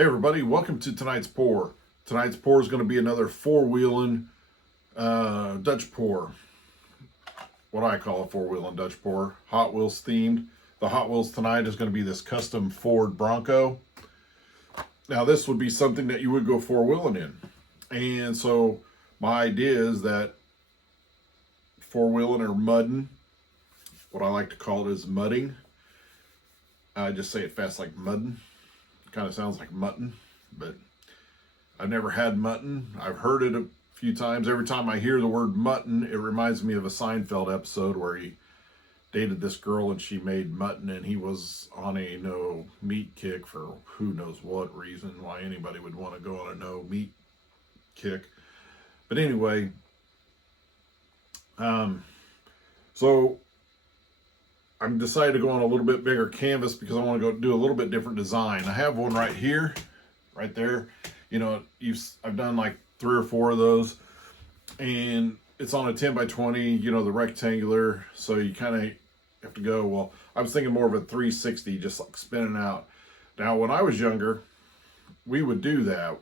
Hey everybody, welcome to tonight's pour. Tonight's pour is going to be another four-wheeling Dutch pour. What I call a four-wheeling Dutch pour. Hot Wheels themed. The Hot Wheels tonight is going to be this custom Ford Bronco. Now this would be something that you would go four-wheeling in. And so my idea is that four-wheeling or mudding, what I like to call it is mudding. I just say it fast like mudding. Kind of sounds like mutton, but I've never had mutton. I've heard it a few times. Every time I hear the word mutton, it reminds me of a Seinfeld episode where he dated this girl and she made mutton, and he was on a no meat kick for who knows what reason, why anybody would want to go on a no meat kick. But anyway, so I've decided to go on a little bit bigger canvas because I want to go do a little bit different design. I have one right here, right there. You know, I've done like 3 or 4 of those, and it's on a 10 by 20, you know, the rectangular. So you kind of have to go, well, I was thinking more of a 360, just like spinning out. Now, when I was younger, we would do that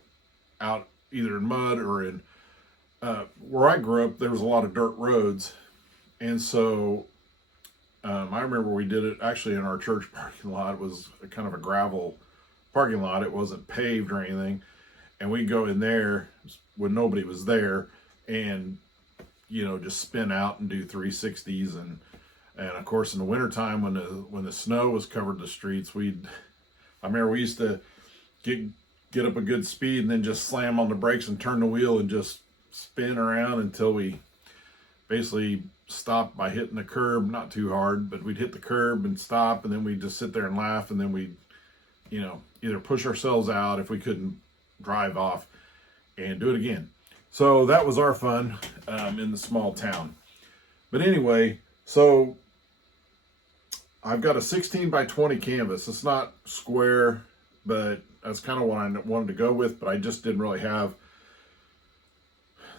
out either in mud or in, where I grew up, there was a lot of dirt roads. And so I remember we did it actually in our church parking lot. It was kind of a gravel parking lot. It wasn't paved or anything. And we'd go in there when nobody was there and, you know, just spin out and do 360s. And of course, in the wintertime when the snow was covered the streets, I remember we used to get up a good speed and then just slam on the brakes and turn the wheel and just spin around until we basically stop by hitting the curb, not too hard, but we'd hit the curb and stop, and then we'd just sit there and laugh, and then we'd, you know, either push ourselves out if we couldn't drive off and do it again. So that was our fun in the small town. But anyway, so I've got a 16 by 20 canvas. It's not square, but that's kind of what I wanted to go with, but I just didn't really have.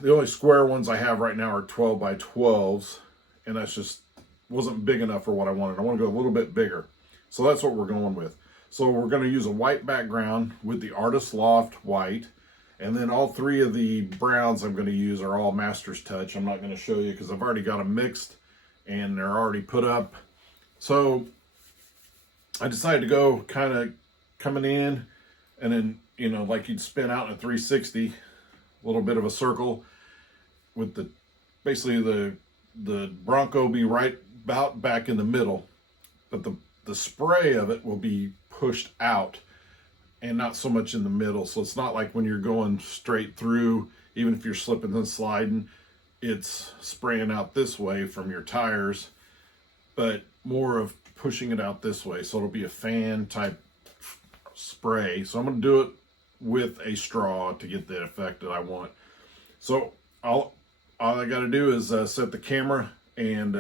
The only square ones I have right now are 12 by 12s, and that's just wasn't big enough for what I wanted. I want to go a little bit bigger. So that's what we're going with. So we're going to use a white background with the Artist Loft white, and then all 3 of the browns I'm going to use are all Master's Touch. I'm not going to show you because I've already got them mixed and they're already put up. So I decided to go kind of coming in, and then, you know, like you'd spin out in a 360, a little bit of a circle with basically the Bronco be right about back in the middle, but the spray of it will be pushed out and not so much in the middle. So it's not like when you're going straight through, even if you're slipping and sliding, it's spraying out this way from your tires, but more of pushing it out this way. So it'll be a fan type spray. So I'm going to do it with a straw to get the effect that I want. So all I got to do is set the camera, and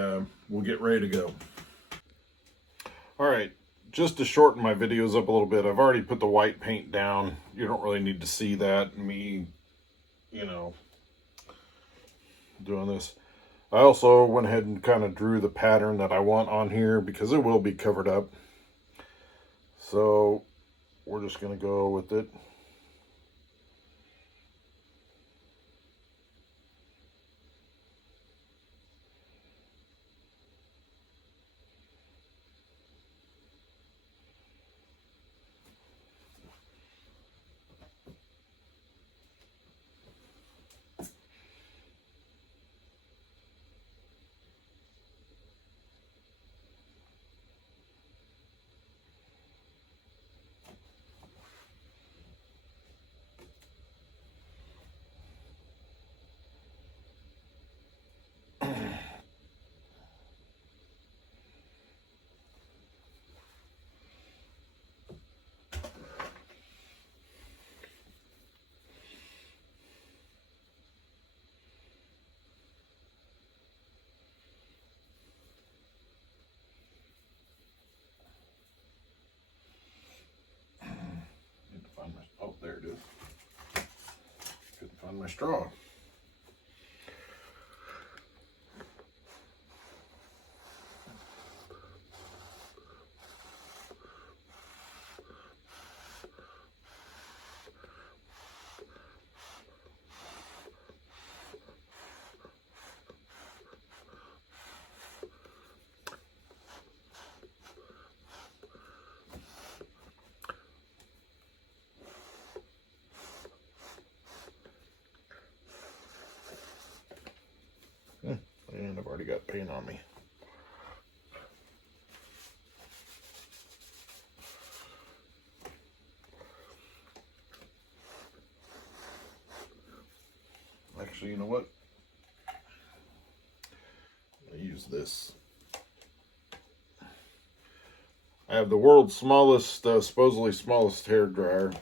we'll get ready to go. All right, just to shorten my videos up a little bit, I've already put the white paint down. You don't really need to see that, me, you know, doing this. I also went ahead and kind of drew the pattern that I want on here because it will be covered up. So we're just going to go with it. Oh, there it is. Couldn't find my straw. already got paint on me. Actually, you know what? I use this. I have the world's smallest, supposedly smallest hair dryer.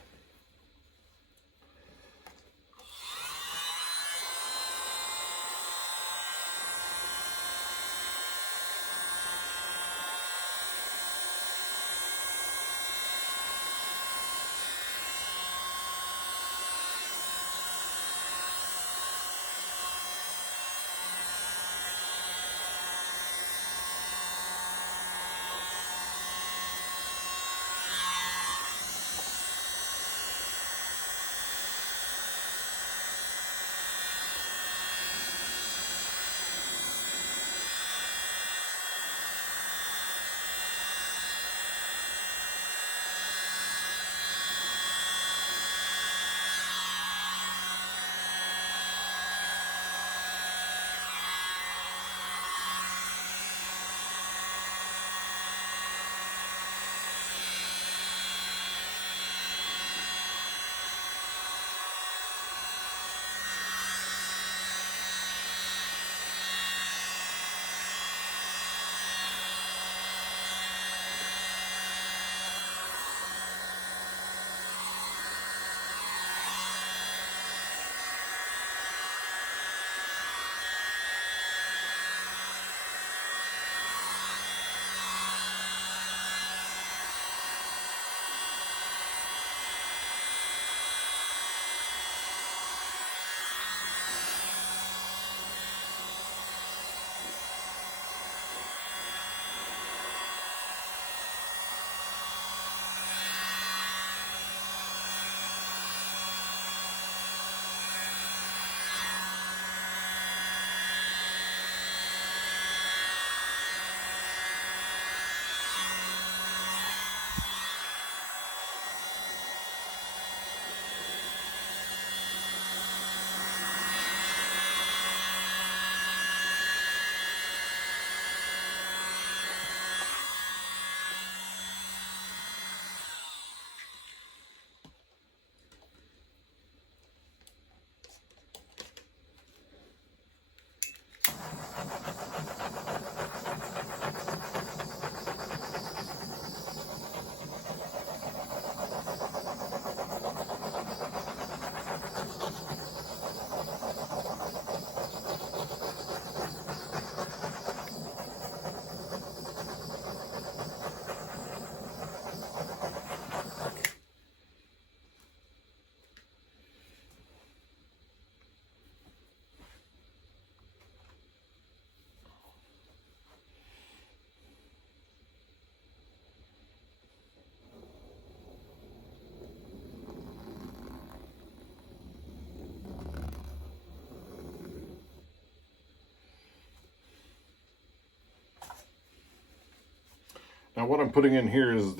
Now what I'm putting in here is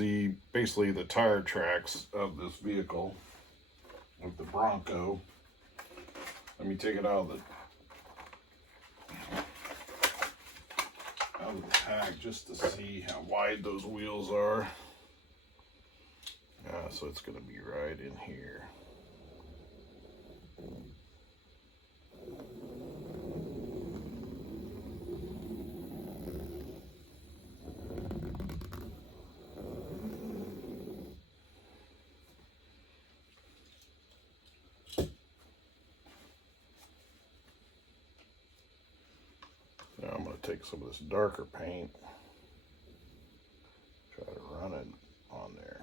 basically the tire tracks of this vehicle, of the Bronco. Let me take it out of the pack just to see how wide those wheels are. So it's going to be right in here. Now I'm going to take some of this darker paint, try to run it on there.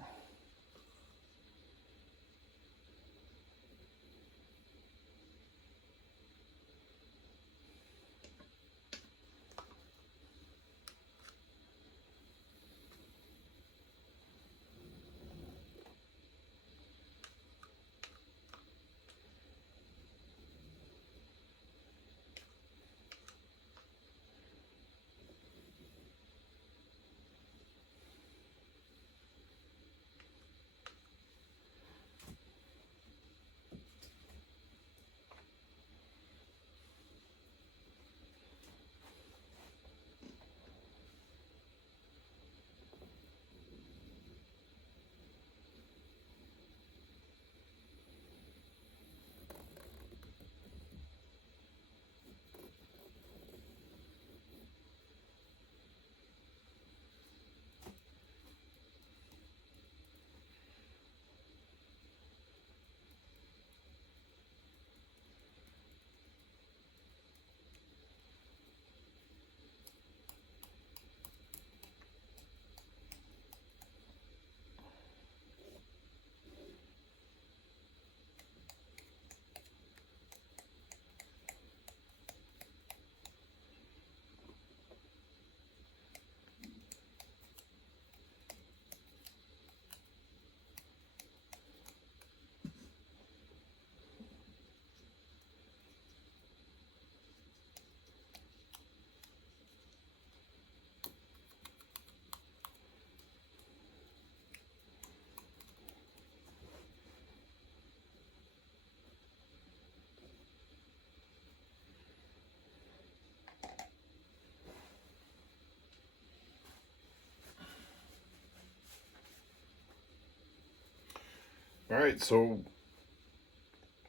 All right, so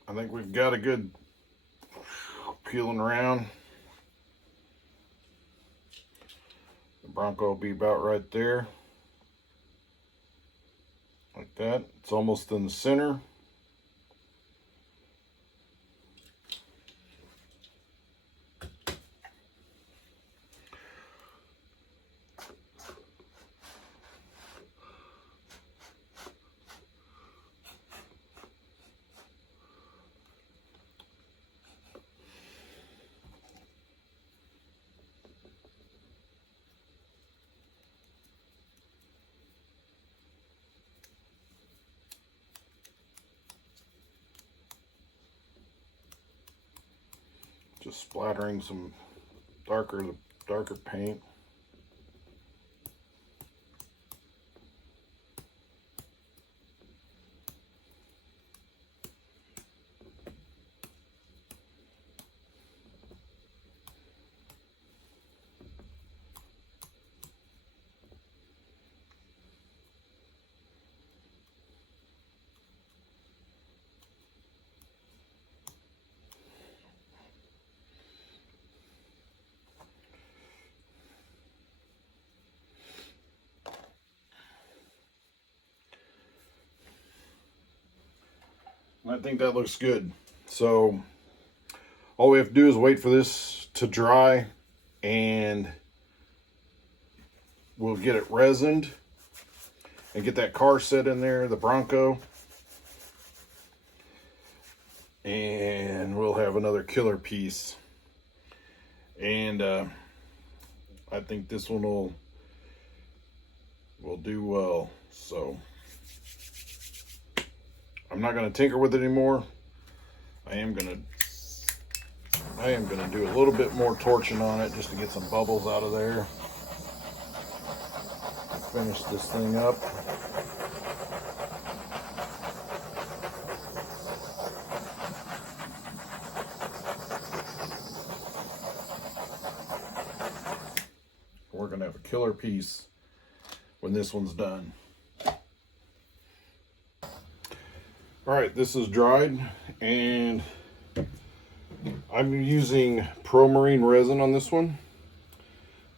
I think we've got a good peeling around. The Bronco will be about right there. Like that. It's almost in the center. Just splattering some darker paint. I think that looks good. So all we have to do is wait for this to dry and we'll get it resined and get that car set in there, the Bronco. And we'll have another killer piece. And I think this one will do well. So I'm not going to tinker with it anymore. I am going to do a little bit more torching on it just to get some bubbles out of there. Finish this thing up. We're going to have a killer piece when this one's done. All right, this is dried and I'm using Pro Marine resin on this one.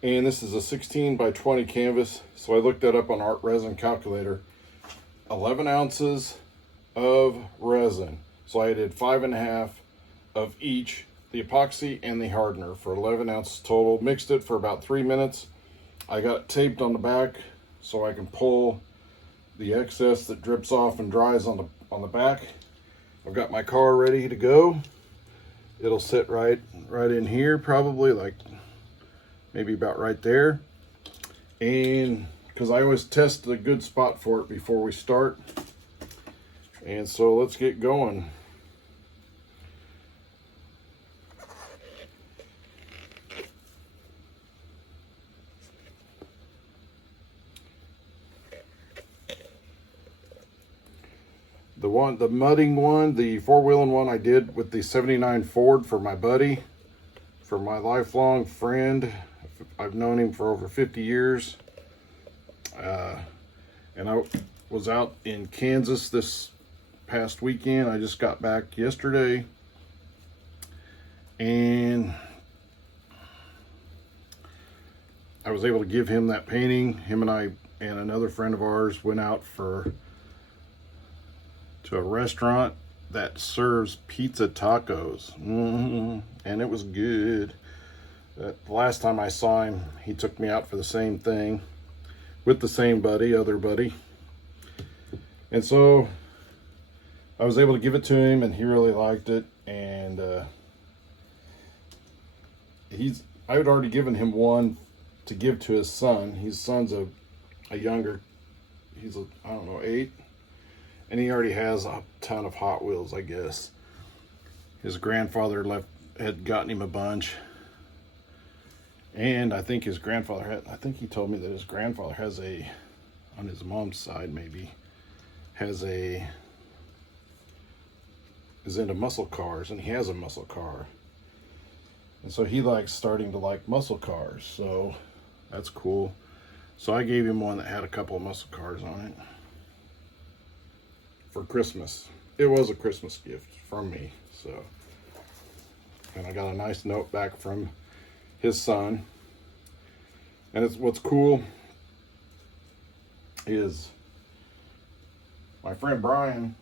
And this is a 16 by 20 canvas. So I looked that up on Art Resin Calculator. 11 ounces of resin. So I did 5.5 of each, the epoxy and the hardener, for 11 ounces total. Mixed it for about 3 minutes. I got it taped on the back so I can pull the excess that drips off and dries on the back. I've got my car ready to go. It'll sit right in here, probably like maybe about right there. And because I always test a good spot for it before we start. And so let's get going. The mudding one, the four-wheeling one I did with the 79 Ford for my buddy, for my lifelong friend. I've known him for over 50 years. And I was out in Kansas this past weekend. I just got back yesterday. And I was able to give him that painting. Him and I and another friend of ours went out to a restaurant that serves pizza tacos. And it was good. The last time I saw him, he took me out for the same thing with the same other buddy. And so I was able to give it to him and he really liked it. And I had already given him one to give to his son. His son's a younger, I don't know, 8. And he already has a ton of Hot Wheels, I guess. His grandfather had gotten him a bunch. And I think his grandfather I think he told me that his grandfather has on his mom's side maybe, is into muscle cars, and he has a muscle car. And so he likes starting to like muscle cars, so that's cool. So I gave him one that had a couple of muscle cars on it. for Christmas. It was a Christmas gift from me. So, and I got a nice note back from his son. And it's what's cool is my friend Brian,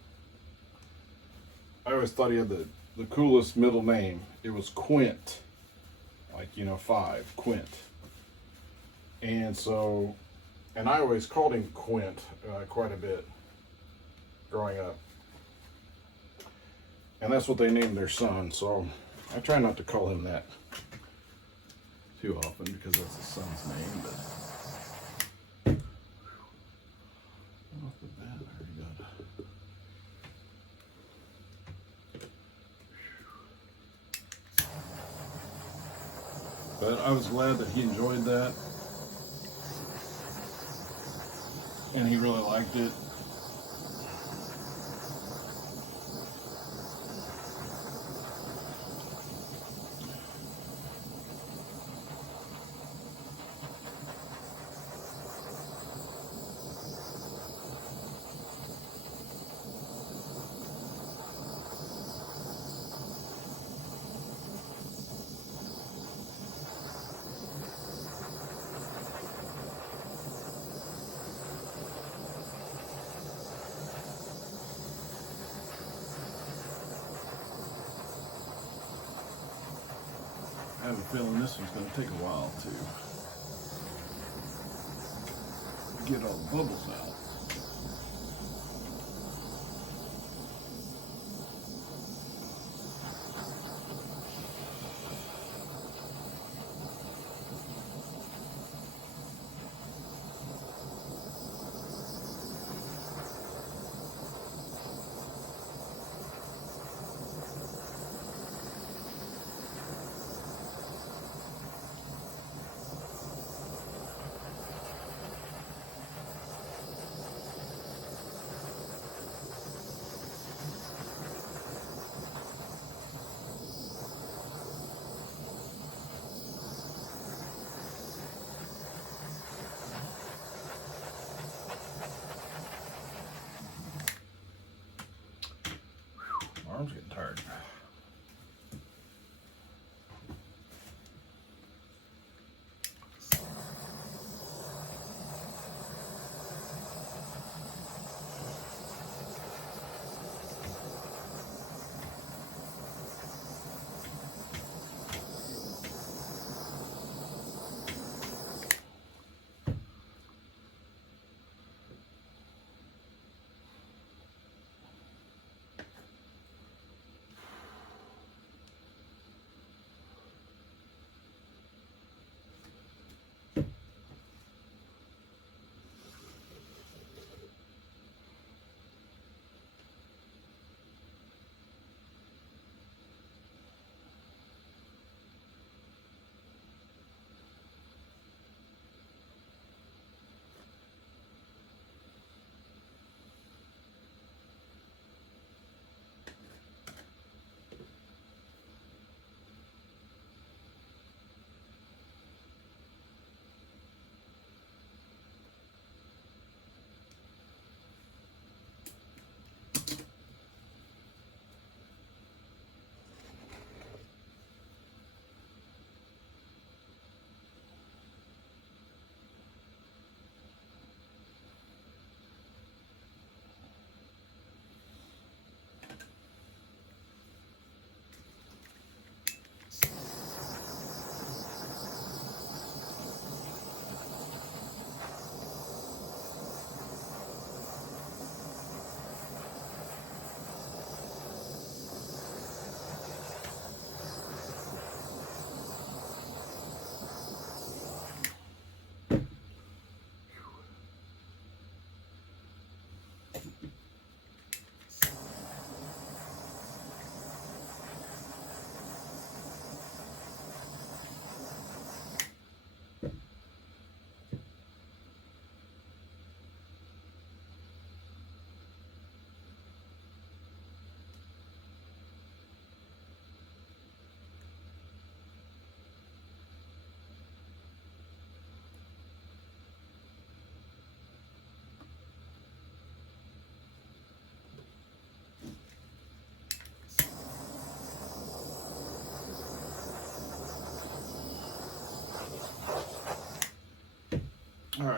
I always thought he had the coolest middle name. It was Quint, like, you know, 5, Quint. And so, and I always called him Quint quite a bit growing up. And that's what they named their son. So I try not to call him that too often because that's his son's name. But off the bat, very good. But I was glad that he enjoyed that, and he really liked it. I have a feeling this one's going to take a while to get all the bubbles out.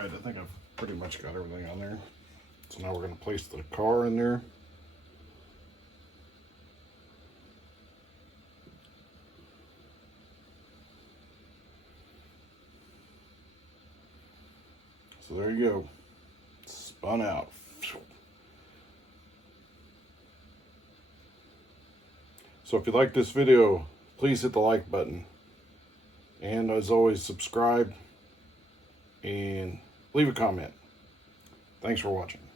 side. I think I've pretty much got everything on there. So now we're going to place the car in there. So there you go. Spun out. So if you like this video, please hit the like button. And as always, subscribe and leave a comment. Thanks for watching.